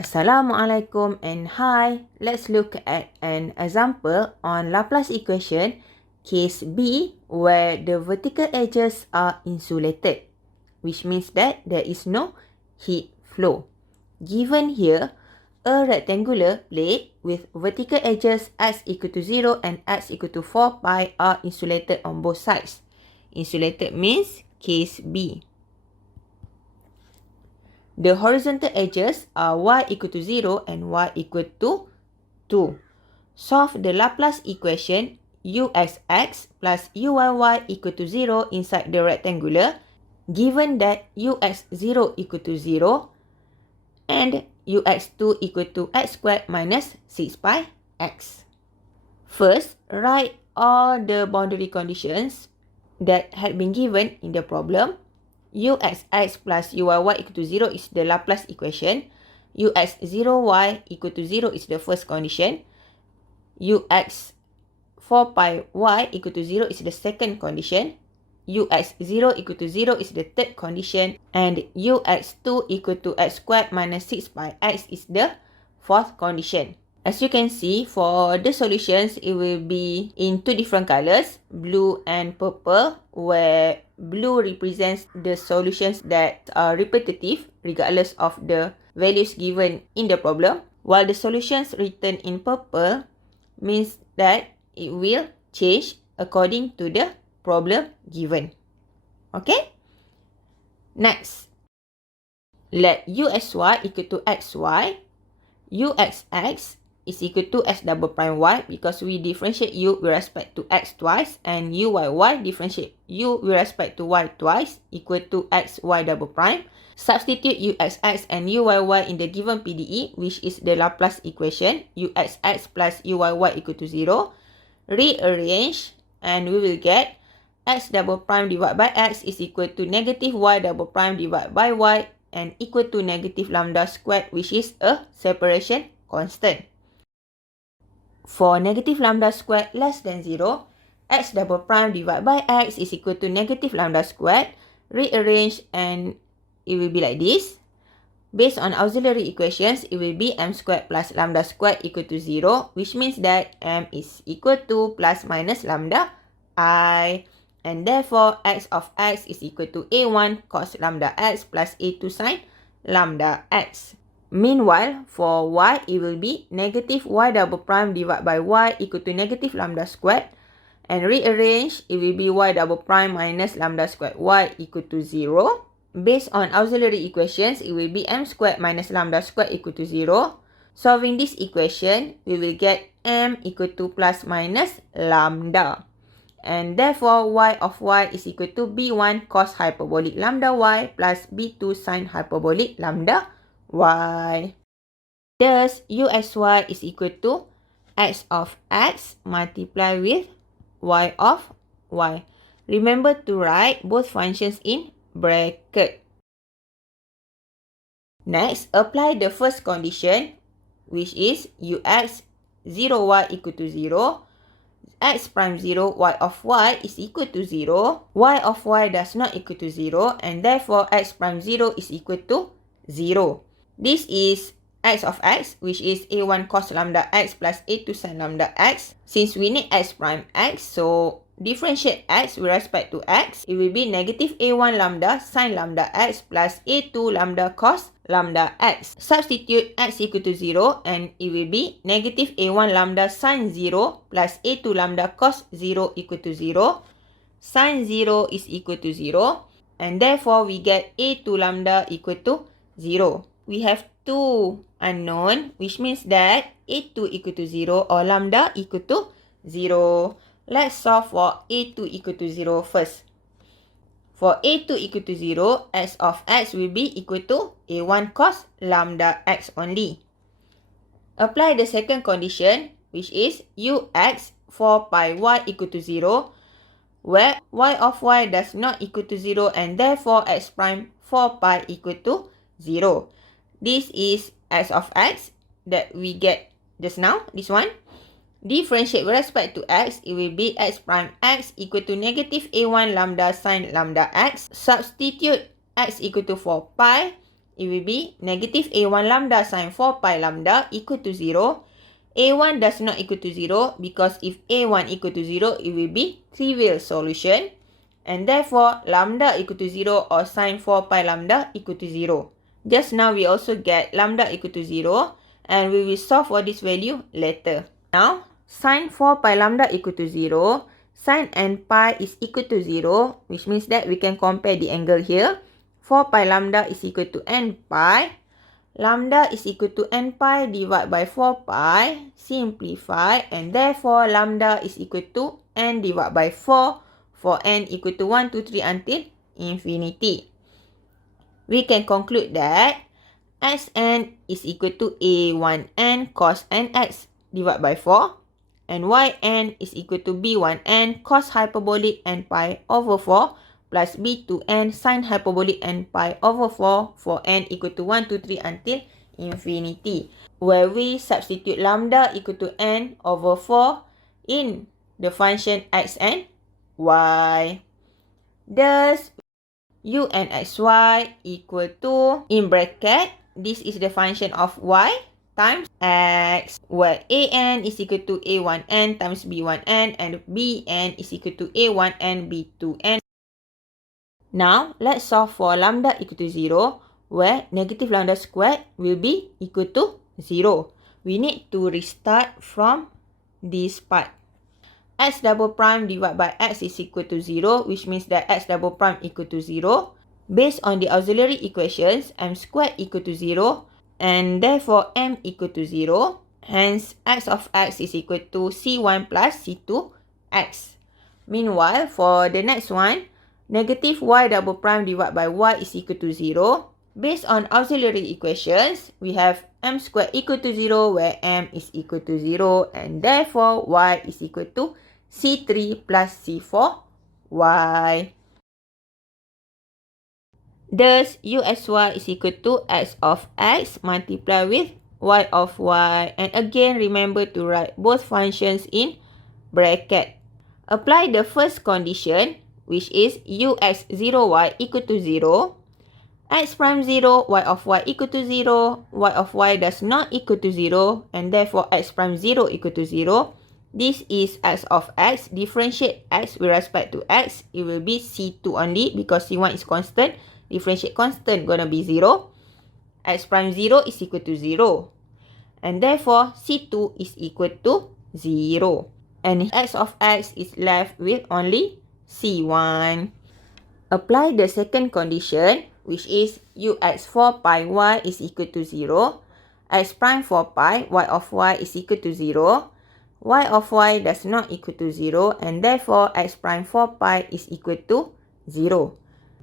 Assalamualaikum and hi. Let's look at an example on Laplace equation, case B, where the vertical edges are insulated, which means that there is no heat flow. Given here, a rectangular plate with vertical edges x equal to 0 and x equal to 4 pi are insulated on both sides. Insulated means case B. The horizontal edges are y equal to 0 and y equal to 2. Solve the Laplace equation uxx plus uyy equal to 0 inside the rectangular, given that ux0 equal to 0 and ux2 equal to x squared minus 6 pi x. First, write all the boundary conditions that had been given in the problem. Uxx plus uyy equal to 0 is the Laplace equation. Ux0y equal to 0 is the first condition. Ux 4 pi y equal to 0 is the second condition. Ux0 equal to 0 is the third condition. And ux2 equal to x squared minus 6 pi x is the fourth condition. As you can see, for the solutions, it will be in two different colors, blue and purple, where blue represents the solutions that are repetitive regardless of the values given in the problem, while the solutions written in purple means that it will change according to the problem given. Okay? Next, let usy equal to xy, uxx is equal to x double prime y because we differentiate u with respect to x twice, and uyy differentiate u with respect to y twice equal to x y double prime. Substitute uxx and uyy in the given PDE, which is the Laplace equation, uxx plus uyy equal to 0. Rearrange and we will get x double prime divided by x is equal to negative y double prime divided by y and equal to negative lambda squared, which is a separation constant. For negative lambda squared less than 0, x double prime divided by x is equal to negative lambda squared. Rearrange and it will be like this. Based on auxiliary equations, it will be m squared plus lambda squared equal to 0, which means that m is equal to plus minus lambda I, and therefore x of x is equal to a1 cos lambda x plus a2 sin lambda x. Meanwhile, for y, it will be negative y double prime divided by y equal to negative lambda squared. And rearrange, it will be y double prime minus lambda squared y equal to 0. Based on auxiliary equations, it will be m squared minus lambda squared equal to 0. Solving this equation, we will get m equal to plus minus lambda. And therefore, y of y is equal to b1 cos hyperbolic lambda y plus b2 sin hyperbolic lambda y. Thus, usy is equal to x of x multiplied with y of y. Remember to write both functions in bracket. Next, apply the first condition, which is ux 0y equal to 0, x prime 0, y of y is equal to 0, y of y does not equal to 0, and therefore x prime 0 is equal to 0. This is x of x, which is a1 cos lambda x plus a2 sin lambda x. Since we need x prime x, so differentiate x with respect to x. It will be negative a1 lambda sin lambda x plus a2 lambda cos lambda x. Substitute x equal to 0 and it will be negative a1 lambda sin 0 plus a2 lambda cos 0 equal to 0. Sin 0 is equal to 0, and therefore we get a2 lambda equal to 0. We have two unknown, which means that a2 equal to 0 or lambda equal to 0. Let's solve for a2 equal to 0 first. For a2 equal to 0, x of x will be equal to a1 cos lambda x only. Apply the second condition, which is ux 4 pi y equal to 0, where y of y does not equal to 0 and therefore x prime 4 pi equal to 0. This is x of x that we get just now, this one. Differentiate with respect to x, it will be x prime x equal to negative a1 lambda sin lambda x. Substitute x equal to 4 pi, it will be negative a1 lambda sine 4 pi lambda equal to 0. a1 does not equal to 0 because if a1 equal to 0, it will be trivial solution. And therefore, lambda equal to 0 or sine 4 pi lambda equal to 0. Just now, we also get lambda equal to 0. And we will solve for this value later. Now, sine 4 pi lambda equal to 0. Sine n pi is equal to 0. Which means that we can compare the angle here. 4 pi lambda is equal to n pi. Lambda is equal to n pi divided by 4 pi. Simplify. And therefore, lambda is equal to n divided by 4. For n equal to 1, 2, 3 until infinity. We can conclude that Xn is equal to a1n cos nx divided by 4. And yn is equal to b1n cos hyperbolic n pi over 4 plus b2n sin hyperbolic n pi over 4 for n equal to 1, 2, 3 until infinity. Where we substitute lambda equal to n over 4 in the function x and y. Thus, u and xy equal to, in bracket, this is the function of y times x, where an is equal to a1n times b1n and bn is equal to a1n b2n. Now, let's solve for lambda equal to 0, where negative lambda squared will be equal to 0. We need to restart from this part. X double prime divided by x is equal to 0, which means that x double prime equal to 0. Based on the auxiliary equations, m squared equal to 0, and therefore m equal to 0. Hence, x of x is equal to c1 plus c2x. Meanwhile, for the next one, negative y double prime divided by y is equal to 0. Based on auxiliary equations, we have m squared equal to 0, where m is equal to 0, and therefore y is equal to c3 plus c4y. Thus, u(xy) is equal to x of x multiplied with y of y. And again, remember to write both functions in bracket. Apply the first condition, which is ux0y equal to 0. X prime 0, y of y equal to 0. Y of y does not equal to 0. And therefore, x prime 0 equal to 0. This is x of x. Differentiate x with respect to x. It will be c2 only because c1 is constant. Differentiate constant gonna be 0. X prime 0 is equal to 0. And therefore, c2 is equal to 0. And x of x is left with only c1. Apply the second condition, which is ux4 pi y is equal to 0. X prime 4 pi, y of y is equal to 0. Y of y does not equal to 0, and therefore x prime 4 pi is equal to 0.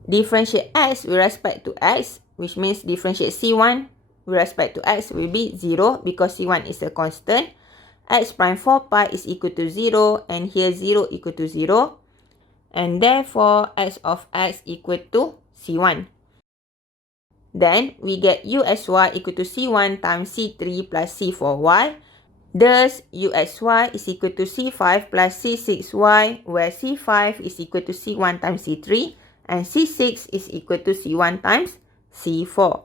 Differentiate x with respect to x, which means differentiate c1 with respect to x will be 0 because c1 is a constant. X prime 4 pi is equal to 0, and here 0 equal to 0. And therefore, x of x equal to c1. Then, we get uxy equal to c1 times c3 plus c4y. Thus, uxy is equal to c5 plus c6y, where c5 is equal to c1 times c3, and c6 is equal to c1 times c4.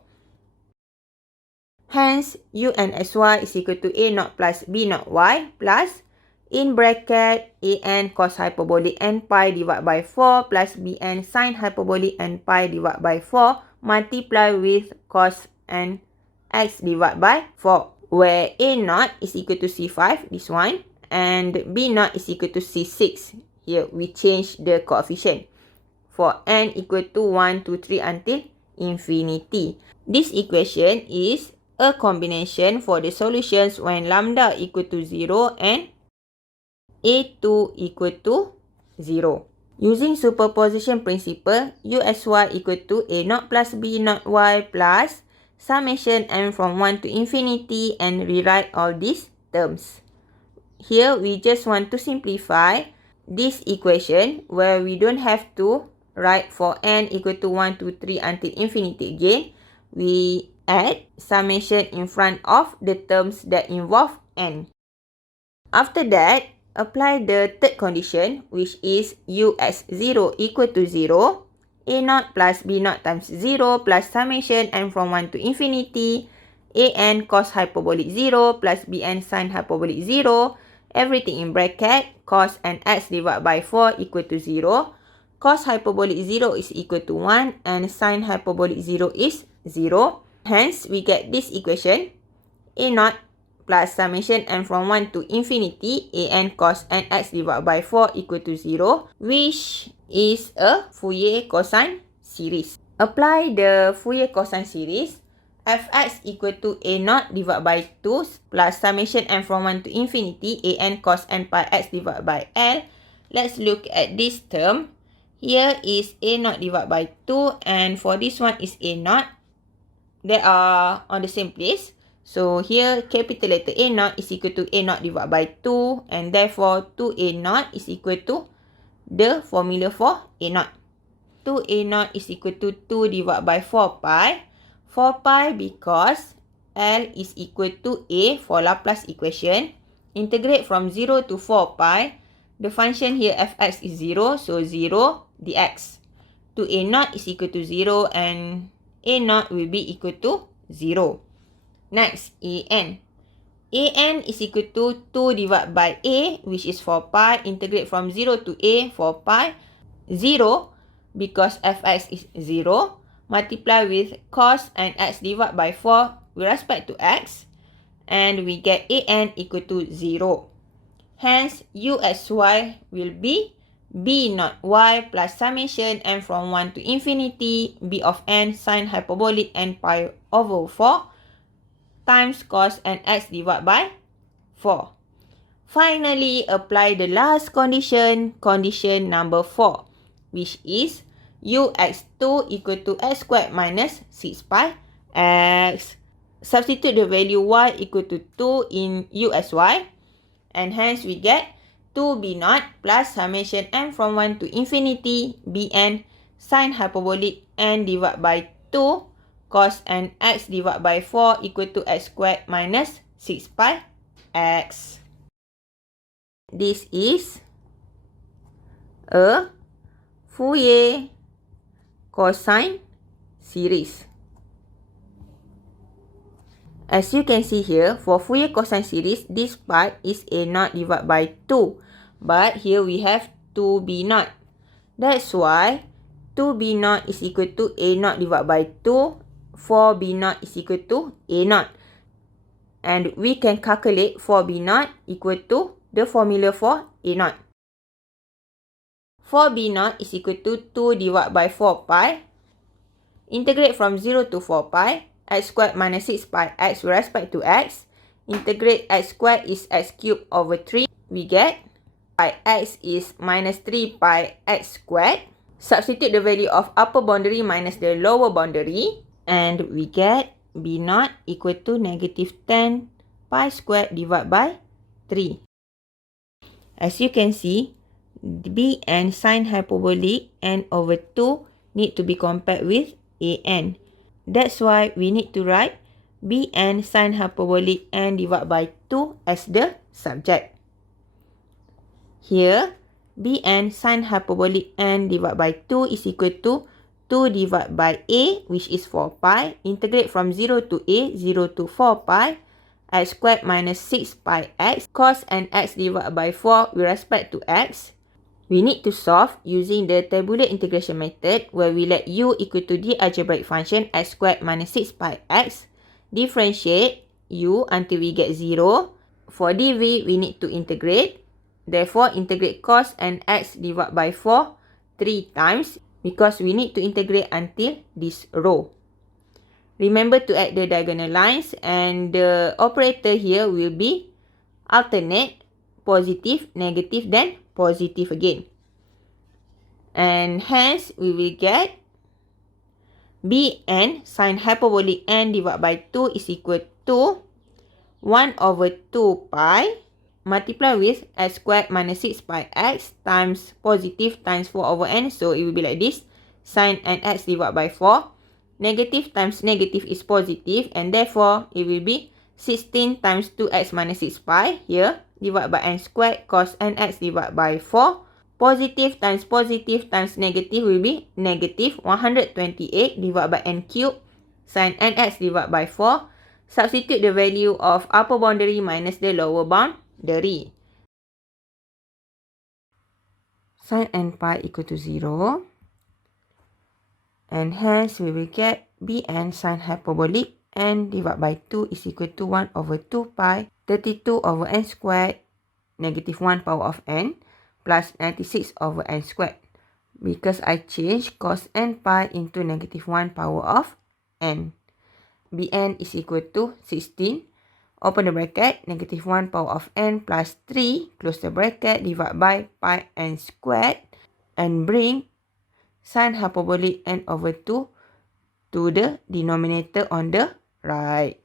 Hence, u and xy is equal to a0 plus b0 y plus, in bracket, an cos hyperbolic n pi divided by 4 plus bn sin hyperbolic n pi divided by 4 multiply with cos n x divided by 4. Where a0 is equal to c5, this one, and b0 is equal to c6. Here, we change the coefficient. For n equal to 1, 2, 3 until infinity. This equation is a combination for the solutions when lambda equal to 0 and a2 equal to 0. Using superposition principle, uxy equal to a0 plus b0 y plus summation m from 1 to infinity, and rewrite all these terms. Here, we just want to simplify this equation where we don't have to write for n equal to 1, 2, 3 until infinity again. We add summation in front of the terms that involve n. After that, apply the third condition, which is ux0 equal to 0. a0 plus b0 times 0 plus summation n from 1 to infinity an cos hyperbolic 0 plus bn sin hyperbolic 0, everything in bracket, cos and x divided by 4 equal to 0. Cos hyperbolic 0 is equal to 1 and sin hyperbolic 0 is 0. Hence, we get this equation, a0 plus summation n from 1 to infinity an cos n x divided by 4 equal to 0, which is a Fourier cosine series. Apply the Fourier cosine series. Fx equal to a0 divided by 2 plus summation n from 1 to infinity an cos n pi x divided by L. Let's look at this term. Here is a0 divided by 2 and for this one is a0. They are on the same place. So here capital letter a0 is equal to a0 divided by 2 and therefore 2a0 is equal to the formula for a0. 2a0 is equal to 2 divided by 4 pi. 4 pi because L is equal to a for Laplace equation. Integrate from 0 to 4 pi. The function here fx is 0, so 0 dx. 2a0 is equal to 0 and a0 will be equal to 0. Next, an. an is equal to 2 divided by a, which is 4 pi. Integrate from 0 to a, 4 pi. 0, because fx is 0. Multiply with cos and x divided by 4 with respect to x. And we get an equal to 0. Hence, u as y will be b naught y plus summation n from 1 to infinity b of n sin hyperbolic n pi over 4 times cos and x divided by 4. Finally, apply the last condition, condition number 4, which is ux2 equal to x squared minus 6 pi x. Substitute the value y equal to 2 in u as y, and hence we get 2b0 plus summation n from 1 to infinity bn sin hyperbolic n divided by 2 cos n x divided by 4 equal to x squared minus 6 pi x. This is a Fourier cosine series. As you can see here, for Fourier cosine series, this part is a0 divided by 2. But here we have 2b0. That's why 2b0 is equal to a0 divided by 2. 4b0 is equal to a0. And we can calculate 4b0 equal to the formula for a0. 4b0 is equal to 2 divided by 4 pi. Integrate from 0 to 4 pi. X squared minus 6 pi x with respect to x. Integrate x squared is x cubed over 3. We get pi x is minus 3 pi x squared. Substitute the value of upper boundary minus the lower boundary. And we get b0 equal to negative 10 pi squared divided by 3. As you can see, bn sin hyperbolic n over 2 need to be compared with an. That's why we need to write bn sin hyperbolic n divided by 2 as the subject. Here, bn sin hyperbolic n divided by 2 is equal to 2 divided by a, which is 4 pi. Integrate from 0 to a, 0 to 4 pi. X squared minus 6 pi x. Cos and x divided by 4 with respect to x. We need to solve using the tabular integration method where we let u equal to the algebraic function x squared minus 6 pi x. Differentiate u until we get 0. For dv, we need to integrate. Therefore, integrate cos and x divided by 4 3 times because we need to integrate until this row. Remember to add the diagonal lines and the operator here will be alternate, positive, negative, then positive again. And hence, we will get bn sin hyperbolic n divided by 2 is equal to 1 over 2 pi multiply with x squared minus 6 pi x times positive times 4 over n. So, it will be like this. Sin n x divided by 4. Negative times negative is positive and therefore, it will be 16 times 2x minus 6 pi here divided by n squared cos nx divided by 4 Positive times negative will be negative 128 divided by n cubed sin nx divided by 4. Substitute the value of upper boundary minus the lower boundary. Sin n pi equal to 0. And hence we will get Bn sin hyperbolic n divided by 2 is equal to 1 over 2 pi 32 over n squared negative 1 power of n plus 96 over n squared. Because I change cos n pi into negative 1 power of n. Bn is equal to 16. Open the bracket, negative 1 power of n plus 3, close the bracket, divide by pi n squared, and bring sin hyperbolic n over 2 to the denominator on the right.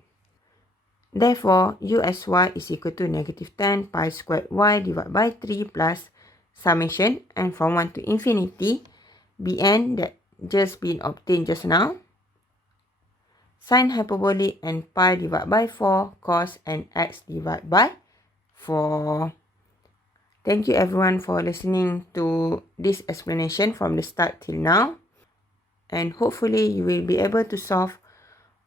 Therefore, u as y is equal to negative 10 pi squared y divided by 3 plus summation, and from 1 to infinity, Bn that just been obtained just now, sin hyperbolic n pi divided by 4 cos nx divided by 4. Thank you everyone for listening to this explanation from the start till now. And hopefully you will be able to solve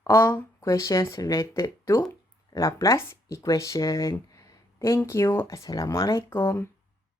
all questions related to Laplace equation. Thank you. Assalamualaikum.